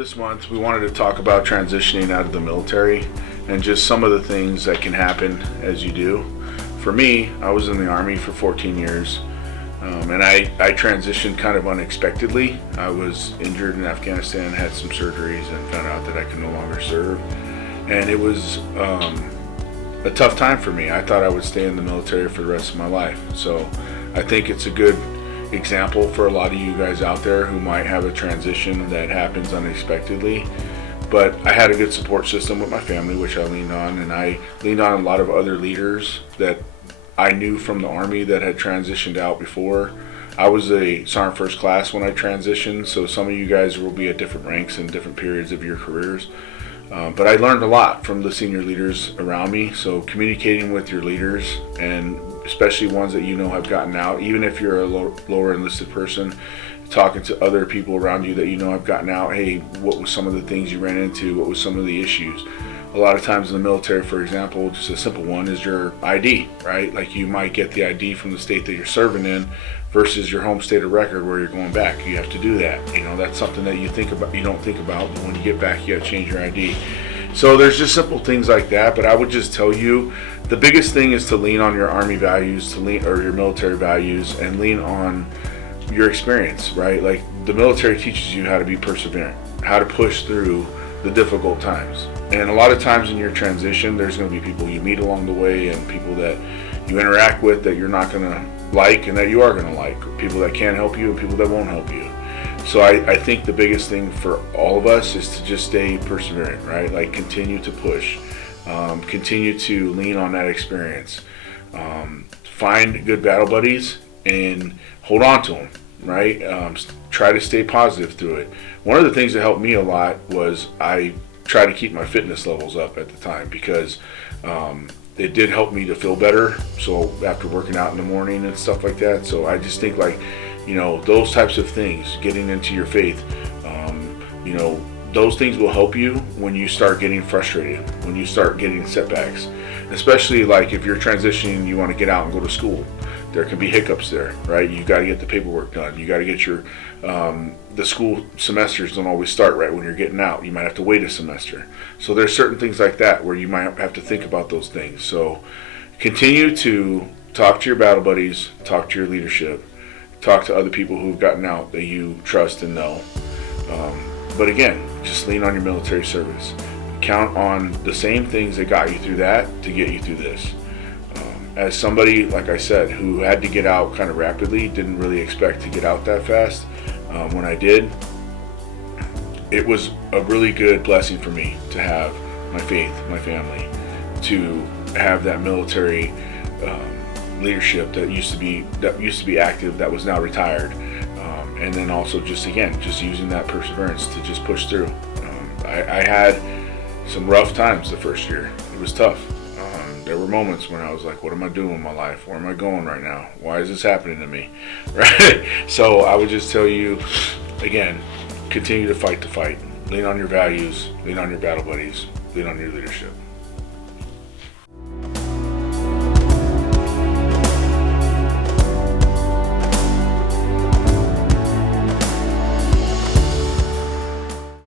this month we wanted to talk about transitioning out of the military and just some of the things that can happen as you do. For me, I was in the Army for 14 years, and I transitioned kind of unexpectedly. I was injured in Afghanistan, had some surgeries, and found out that I could no longer serve. And it was a tough time for me. I thought I would stay in the military for the rest of my life. So I think it's a good example for a lot of you guys out there who might have a transition that happens unexpectedly. But I had a good support system with my family, which I leaned on, and I leaned on a lot of other leaders that I knew from the Army that had transitioned out before. I was a Sergeant First Class when I transitioned, so some of you guys will be at different ranks in different periods of your careers. But I learned a lot from the senior leaders around me, so communicating with your leaders, and especially ones that you know have gotten out, even if you're a lower enlisted person, talking to other people around you that you know have gotten out. Hey, what was some of the things you ran into? What was some of the issues? A lot of times in the military, for example, just a simple one is your ID, right? Like you might get the ID from the state that you're serving in versus your home state of record where you're going back. You have to do that. You know, that's something that you think about, you don't think about, but when you get back, you have to change your ID. So there's just simple things like that, but I would just tell you, the biggest thing is to lean on your Army values, or your military values, and lean on your experience, right? Like the military teaches you how to be perseverant, how to push through the difficult times. And a lot of times in your transition, there's going to be people you meet along the way and people that you interact with that you're not going to like and that you are going to like, people that can help you and people that won't help you. So I think the biggest thing for all of us is to just stay perseverant, right? Like continue to push, continue to lean on that experience, find good battle buddies and hold on to them, right? Try to stay positive through it. One of the things that helped me a lot was I try to keep my fitness levels up at the time, because it did help me to feel better. So after working out in the morning and stuff like that. So I just think, like, you know, those types of things, getting into your faith, you know, those things will help you when you start getting frustrated, when you start getting setbacks, especially like if you're transitioning, you want to get out and go to school. There can be hiccups there, right? You got to get the paperwork done. You got to get your, the school semesters don't always start right when you're getting out. You might have to wait a semester. So there's certain things like that where you might have to think about those things. So continue to talk to your battle buddies, talk to your leadership, talk to other people who've gotten out that you trust and know. But again, just lean on your military service. Count on the same things that got you through that to get you through this. As somebody, like I said, who had to get out kind of rapidly, didn't really expect to get out that fast. When I did, it was a really good blessing for me to have my faith, my family, to have that military leadership that used to be active, that was now retired, and then also just using that perseverance to just push through. I had some rough times the first year. It was tough. There were moments when I was like, what am I doing with my life? Where am I going right now? Why is this happening to me? Right? So I would just tell you, again, continue to fight the fight. Lean on your values, lean on your battle buddies, lean on your leadership.